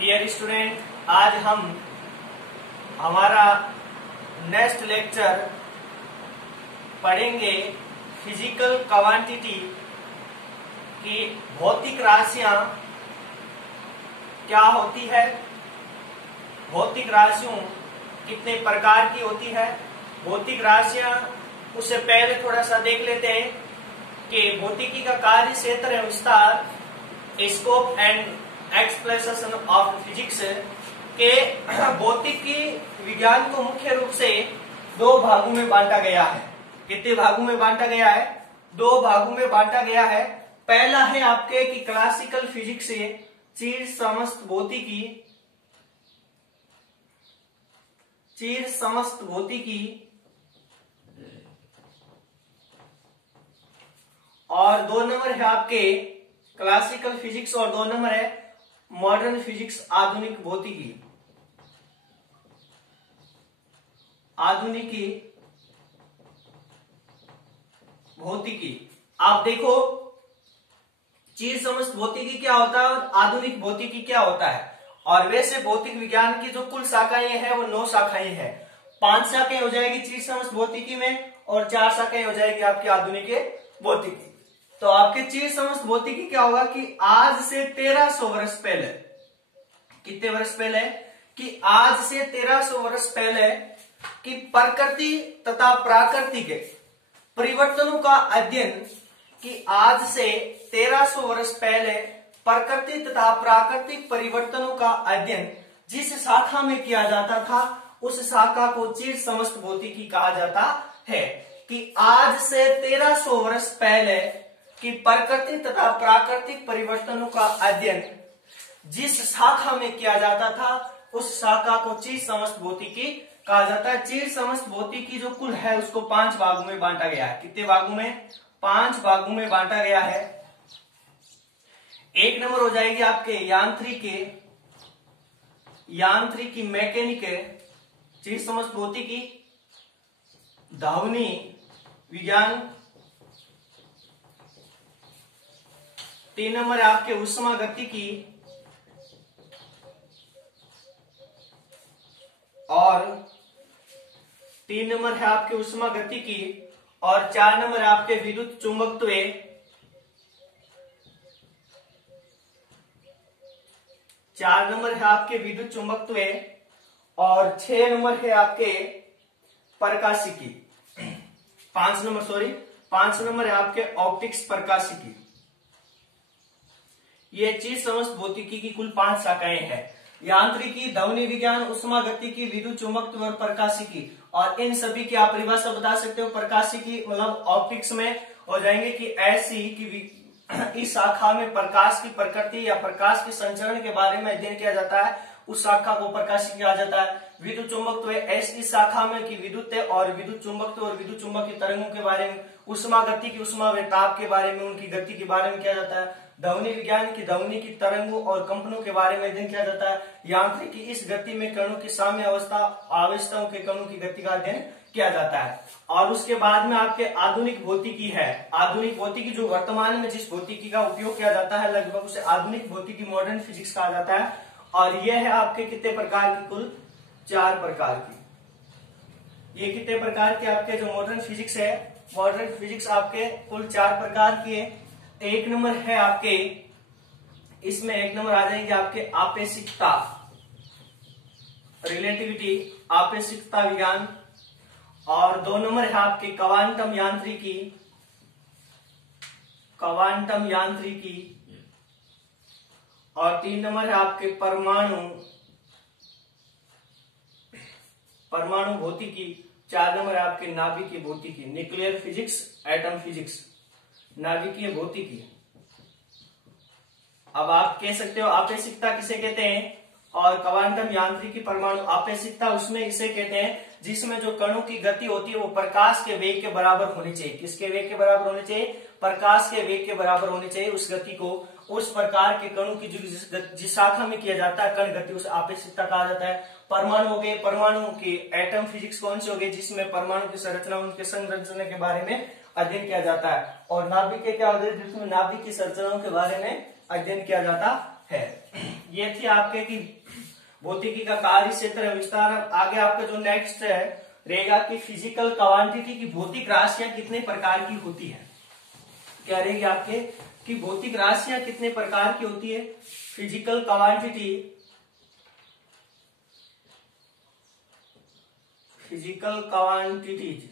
Dear student, आज हम हमारा नेक्स्ट लेक्चर पढ़ेंगे फिजिकल क्वांटिटी की भौतिक राशियां क्या होती है, भौतिक राशियों कितने प्रकार की होती है। भौतिक राशियां उससे पहले थोड़ा सा देख लेते हैं कि भौतिकी का कार्य क्षेत्र है विस्तार, scope and expression of physics के भौतिकी विज्ञान को मुख्य रूप से दो भागों में बांटा गया है। कितने भागों में बांटा गया है? दो भागों में बांटा गया है। पहला है आपके कि क्लासिकल फिजिक्स से चीर समस्त भौतिकी, चीर समस्त भौतिकी और दो नंबर है आपके क्लासिकल फिजिक्स और दो नंबर है मॉडर्न फिजिक्स, आधुनिक भौतिकी, आधुनिकी भौतिकी। आप देखो चीर समस्त भौतिकी क्या होता है और आधुनिक भौतिकी क्या होता है। और वैसे भौतिक विज्ञान की जो कुल शाखाएं हैं वो 9 शाखाएं हैं। 5 शाखाएं हो जाएगी चीर समस्त भौतिकी में और 4 शाखाएं हो जाएगी आपकी आधुनिक भौतिकी। तो आपके चीर समस्त भौतिकी क्या होगा कि आज से 1300 वर्ष पहले, कितने वर्ष पहले कि आज से 1300 वर्ष पहले कि प्रकृति तथा प्राकृतिक के परिवर्तनों का अध्ययन, कि आज से 1300 वर्ष पहले प्रकृति तथा प्राकृतिक परिवर्तनों का अध्ययन जिस शाखा में किया जाता था उस शाखा को चीर समस्त भौतिकी कहा जाता है। कि आज से 1300 वर्ष पहले कि प्रकृति तथा प्राकृतिक परिवर्तनों का अध्ययन जिस शाखा में किया जाता था उस शाखा को चीर समस्त भौतिकी कहा जाता है। चीर समस्त भौतिकी जो कुल है उसको 5 भागों में बांटा गया है। कितने भागों में? 5 भागों में बांटा गया है। एक नंबर हो जाएगी आपके यांत्रिकी मैकेनिक चीर समस्त भौतिकी, ध्वनि विज्ञान। 3 नंबर है आपके उष्मा गतिकी और 3 नंबर है आपके उष्मा गतिकी और 4 नंबर है आपके विद्युत चुंबकत्व, 4 नंबर है आपके विद्युत चुंबकत्व और 6 नंबर है आपके प्रकाशिकी। 5 नंबर है आपके ऑप्टिक्स प्रकाशिकी। ये चीज समस्त भौतिकी की कुल 5 शाखाएं हैं। यांत्रिकी, ध्वनि विज्ञान, उष्मा गतिकी, विद्युत चुंबकत्व और प्रकाशिकी। और इन सभी की आप परिभाषा बता सकते हो। प्रकाशिकी मतलब ऑप्टिक्स में हो जाएंगे कि ऐसी कि इस शाखा में प्रकाश की प्रकृति या प्रकाश के संचरण के बारे में अध्ययन किया जाता है, उस शाखा को प्रकाशिकी कहा जाता है। विद्युत चुंबकत्व ऐसी शाखा में कि विद्युत और विद्युत चुंबकत्व और विद्युत चुंबकीय तरंगों के बारे में, उष्मा गति की उष्मा व ताप के बारे में, उनकी गति के बारे में किया जाता है। ध्वनि विज्ञान की ध्वनि की तरंगों और कंपनों के बारे में अध्ययन किया जाता है। यांत्रिकी इस गति में कणों की साम्य अवस्था, आवेशितों के कणों की गति का अध्ययन किया जाता है। और उसके बाद में आपके आधुनिक भौतिकी है। आधुनिक भौतिकी जो वर्तमान में जिस भौतिकी का उपयोग किया जाता है लगभग उसे आधुनिक भौतिकी, मॉडर्न फिजिक्स कहा जाता है। और यह है आपके कितने प्रकार की? कुल 4 प्रकार की। ये कितने प्रकार के आपके जो मॉडर्न फिजिक्स है, मॉडर्न फिजिक्स आपके कुल 4 प्रकार की है। एक नंबर है आपके, इसमें एक नंबर आ जाएंगे आपके आपेक्षिकता, रिलेटिविटी, आपेक्षिकता विज्ञान। और 2 नंबर है आपके क्वांटम यांत्रिकी, क्वांटम यांत्रिकी। और 3 नंबर है आपके परमाणु भौतिकी। 4 नंबर है आपके नाभिकीय भौतिकी, न्यूक्लियर फिजिक्स, एटम फिजिक्स, नाभिकीय भौतिकी। अब आप कह सकते हो आपेक्षिकता किसे कहते हैं और क्वांटम यांत्रिकी, परमाणु आपेक्षिकता उसमें इसे कहते हैं जिसमें जो कणों की गति होती है वो प्रकाश के वेग के बराबर होनी चाहिए। किसके वेग के बराबर होनी चाहिए? प्रकाश के वेग के बराबर होनी चाहिए। उस गति को, उस प्रकार के कणों की जिस शाखा में किया जाता है कण गति, उसे आपेक्षिकता कहा जाता है। परमाणु हो गए, परमाणु की एटम फिजिक्स कौन से हो गए? जिसमें परमाणु की संरचना, उनके संरचना के बारे में अध्ययन किया जाता है। और नाभिक क्या होते हैं? जिसमें नाभिक की संरचनाओं के बारे में अध्ययन किया जाता है। ये थी आपके की भौतिकी का कार्य क्षेत्र विस्तार। आगे आपका जो नेक्स्ट है रहेगा कि फिजिकल क्वांटिटी की भौतिक राशियां कितने प्रकार की होती है। क्या रहेगी आपके कि भौतिक राशियां कितने प्रकार की होती है। फिजिकल क्वांटिटी, फिजिकल क्वांटिटीज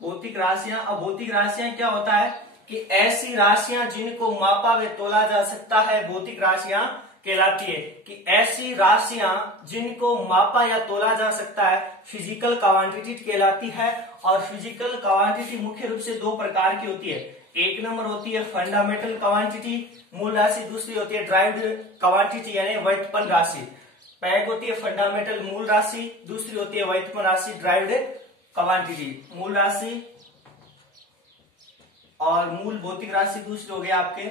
भौतिक राशियां। अब भौतिक राशियां क्या होता है कि ऐसी राशियां जिनको मापा व तोला जा सकता है भौतिक राशियां कहलाती है। कि ऐसी राशियां जिनको मापा या तोला जा सकता है फिजिकल क्वांटिटी कहलाती है। और फिजिकल क्वांटिटी मुख्य रूप से दो प्रकार की होती है। एक नंबर होती है फंडामेंटल क्वांटिटी मूल राशि, दूसरी होती है ड्राइव्ड क्वांटिटी यानी व्युत्पन्न राशि। पहली होती है फंडामेंटल मूल राशि, दूसरी होती है व्युत्पन्न राशि ड्राइव्ड क्वांटिटी। मूल राशि और मूल भौतिक राशि दूसरी हो गई आपके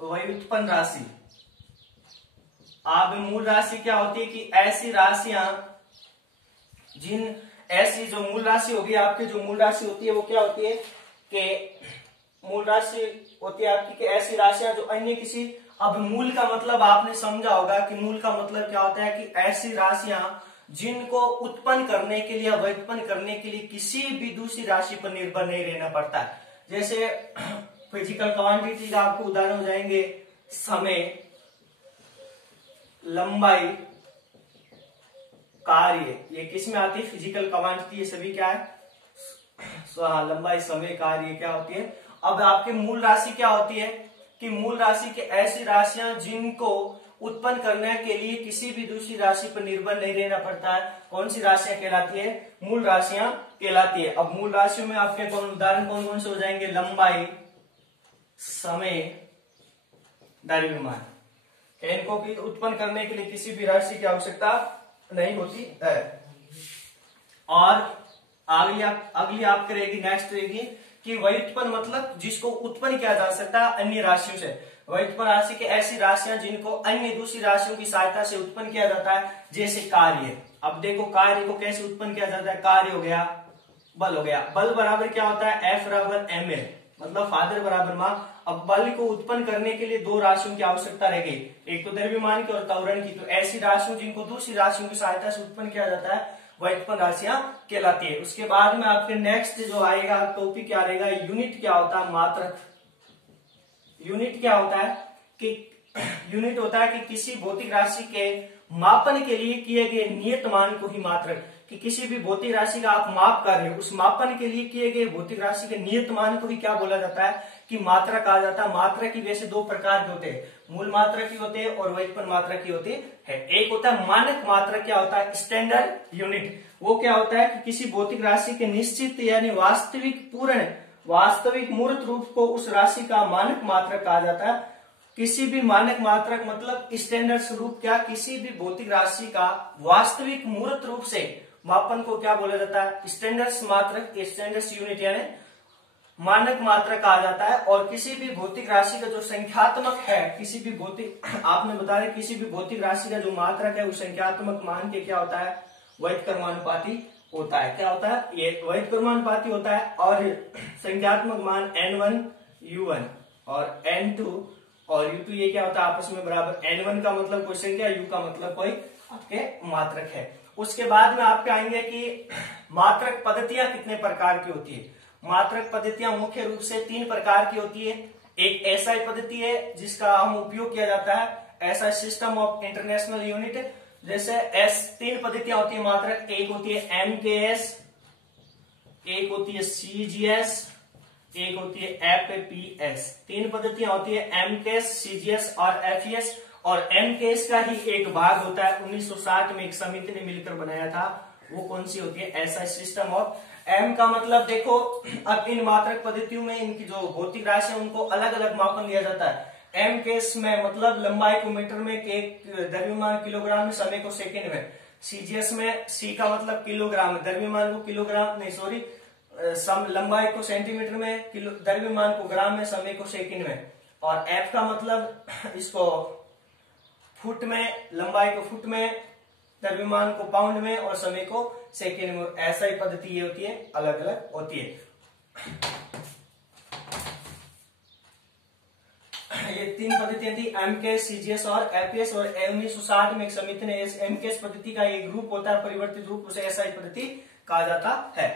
व्युत्पन्न राशि। अब मूल राशि क्या होती है कि ऐसी राशियां ऐसी जो मूल राशि होगी आपकी, जो मूल राशि होती है वो क्या होती है कि मूल राशि होती है आपकी कि ऐसी राशियां जो अन्य किसी, अब मूल का मतलब आपने समझा होगा कि मूल का मतलब क्या होता है कि ऐसी राशियां जिनको उत्पन्न करने के लिए, व्युत्पन्न करने के लिए किसी भी दूसरी राशि पर निर्भर नहीं रहना पड़ता है। जैसे फिजिकल क्वांटिटी का आपको उदाहरण हो जाएंगे समय, लंबाई, कार्य। ये किस में आती है फिजिकल क्वांटिटी, ये सभी क्या है लंबाई, समय, कार्य क्या होती है। अब आपके मूल राशि क्या होती है कि मूल राशि के ऐसी राशियां जिनको उत्पन्न करने के लिए किसी भी दूसरी राशि पर निर्भर नहीं रहना पड़ता है। कौन सी राशियां कहलाती है, मूल राशियां कहलाती है। अब मूल राशियों में आपके उदाहरण कौन कौन से हो जाएंगे, लंबाई, समय, द्रव्यमान। इनको भी उत्पन्न करने के लिए किसी भी राशि की आवश्यकता नहीं होती है। और अगली आपकी रहेगी, नेक्स्ट रहेगी कि व्युत्पन्न मतलब जिसको उत्पन्न किया जा सकता है अन्य राशियों से। व्युत्पन्न राशि के ऐसी राशियां जिनको अन्य दूसरी राशियों की सहायता से उत्पन्न किया जाता है, जैसे कार्य। अब देखो कार्य को कैसे उत्पन्न किया जाता है, कार्य हो गया, बल हो गया। बल बराबर क्या होता है, F बराबर ml, मतलब फादर बराबर मां। अब बल को उत्पन्न करने के लिए दो राशियों की आवश्यकता रहेगी, एक तो द्रव्यमान की और त्वरण की। तो ऐसी राशियों जिनको दूसरी राशियों की सहायता से उत्पन्न किया जाता है व्युत्पन्न राशियां कहलाती है। उसके बाद में आपके नेक्स्ट जो आएगा टॉपिक क्या रहेगा, यूनिट क्या होता है, मात्रक। यूनिट क्या होता है कि यूनिट होता है कि किसी भौतिक राशि के मापन के लिए किए गए नियत मान को ही मात्रक, कि किसी भी भौतिक राशि का आप माप कर रहे हो, उस मापन के लिए किए गए भौतिक राशि के नियत मान को ही क्या बोला जाता है कि मात्रक कहा जाता है। मात्रक की वैसे दो प्रकार के होते हैं, मूल मात्रक की होते हैं और व्युत्पन्न मात्रक की होती है। एक होता है मानक मात्रक, क्या होता है स्टैंडर्ड यूनिट। वो क्या होता है कि किसी भौतिक राशि के निश्चित यानी वास्तविक मूर्त रूप को उस राशि का मानक मात्रक कहा जाता है। किसी भी मानक मात्रक मतलब स्टैंडर्ड स्वरूप, क्या किसी भी भौतिक राशि का वास्तविक मूर्त रूप से मापन को क्या बोला जाता है, स्टैंडर्ड मात्रक, स्टैंडर्ड यूनिट यानी मानक मात्रक कहा जाता है। और किसी भी भौतिक राशि का जो संख्यात्मक है, किसी भी भौतिक, आपने बता रहे किसी भी भौतिक राशि का जो मात्रक है वो संख्यात्मक मान के क्या होता है, व्युत्क्रमानुपाती होता है। क्या होता है, ये व्युत्क्रमानुपाती होता है। और संख्यात्मक मान n1 u1 और n2 और u2 ये क्या होता है आपस में बराबर। n1 का मतलब कोई संख्या, u का मतलब कोई आपके मात्रक है। उसके बाद में आपके आएंगे कि मात्रक पद्धतियां कितने प्रकार की होती है। मात्रक पद्धतियां मुख्य रूप से तीन प्रकार की होती है। एक एसआई पद्धति है जिसका हम उपयोग किया जाता है, SI system of international unit. जैसे तीन पद्धतियां होती है मात्रक, एक होती है एमकेएस, एक होती है सीजीएस, एक होती है एफपीएस। तीन पद्धतियां होती है एमकेएस, सीजीएस और एफईएस। और एमकेएस का ही एक भाग होता है 1960 में एक समिति ने मिलकर बनाया था, वो कौन सी होती है, एसआई सिस्टम ऑफ। एम का मतलब देखो, अब इन मात्रक पद्धतियों में इनकी जो भौतिक राशि है उनको अलग अलग मापन दिया जाता है। एम केस में मतलब लंबाई को मीटर में, द्रव्यमान किलोग्राम में, समय को सेकंड में। सीजीएस में सी का मतलब किलोग्राम, द्रव्यमान को किलोग्राम नहीं सॉरी लंबाई को सेंटीमीटर में, द्रव्यमान को ग्राम में, समय को सेकंड में। और एफ का मतलब इसको फुट में, लंबाई को फुट में, द्रव्यमान को पाउंड में और समय को सेकंड में। ऐसा ही पद्धति ये होती है, अलग अलग होती है। ये 3 पद्धतियां थी, एमकेएस, सीजीएस और एपीएस। और 1960 में एक समिति ने एमकेएस पद्धति का एक ग्रुप होता है परिवर्तित रूप, उसे एसआई पद्धति कहा जाता है।